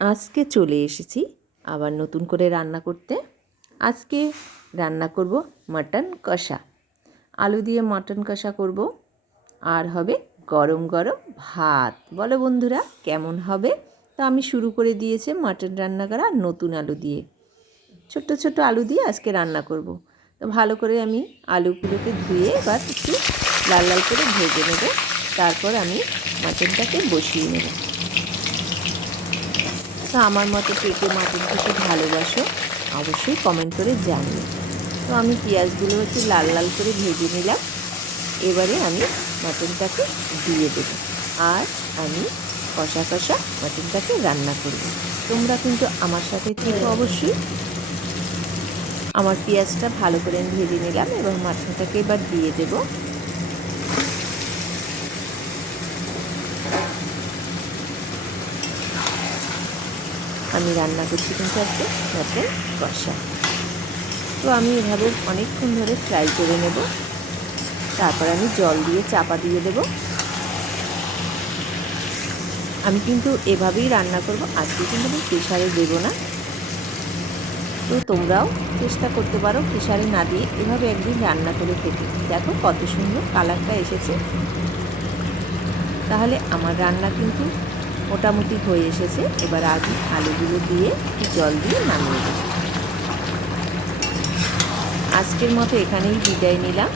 আজকে চলে এসেছি আবার নতুন করে রান্না করতে। আজকে রান্না করব মাটন কষা, আলু দিয়ে মাটন কষা করব, আর হবে গরম গরম ভাত। বলো বন্ধুরা কেমন হবে? তো আমি শুরু করে দিয়েছি মাটন রান্না করা নতুন আলু দিয়ে, ছোট্ট ছোট্ট আলু দিয়ে আজকে রান্না করব। তো ভালো করে আমি আলুগুলোকে ধুয়ে এবার একটু লাল লাল করে ভেজে নেব, তারপর আমি মাটনটাকে বসিয়ে নেব। তো আমার মতো কে কে মাটন খেতে ভালোবাসো অবশ্যই কমেন্ট করে জানিও। তো আমি পেঁয়াজগুলো একটু লাল লাল করে ভেজে নিলাম। এবারে আমি মাটনটাকে দিয়ে দেব, আর আমি কষা কষা মাটনটাকে রান্না করব। তোমরা কিন্তু আমার সাথে থেকো অবশ্যই। আমার পেঁয়াজটা ভালো করে আমি ভেজে নিলাম এবং মাটনটাকে এবার দিয়ে দেব। আমি রান্না করছি কিন্তু আজকে মাটন কষা। তো আমি এভাবে অনেকক্ষণ ধরে ফ্রাই করে নেব, তারপর আমি জল দিয়ে চাপা দিয়ে দেব। আমি কিন্তু এভাবেই রান্না করব, আজকে কিন্তু আমি প্রেশারে দেবো না। তো তোমরাও চেষ্টা করতে পারো প্রেশারে না দিয়ে এভাবে একদিন রান্না করে খেতে। দেখো কত সুন্দর কালারটা এসেছে। তাহলে আমার রান্না কিন্তু মোটামুটি হয়ে এসেছে। এবার আমি আলুগুলো দিয়ে জল দিয়ে নামিয়ে দেব। আজকের মতো এখানেই বিদায় নিলাম।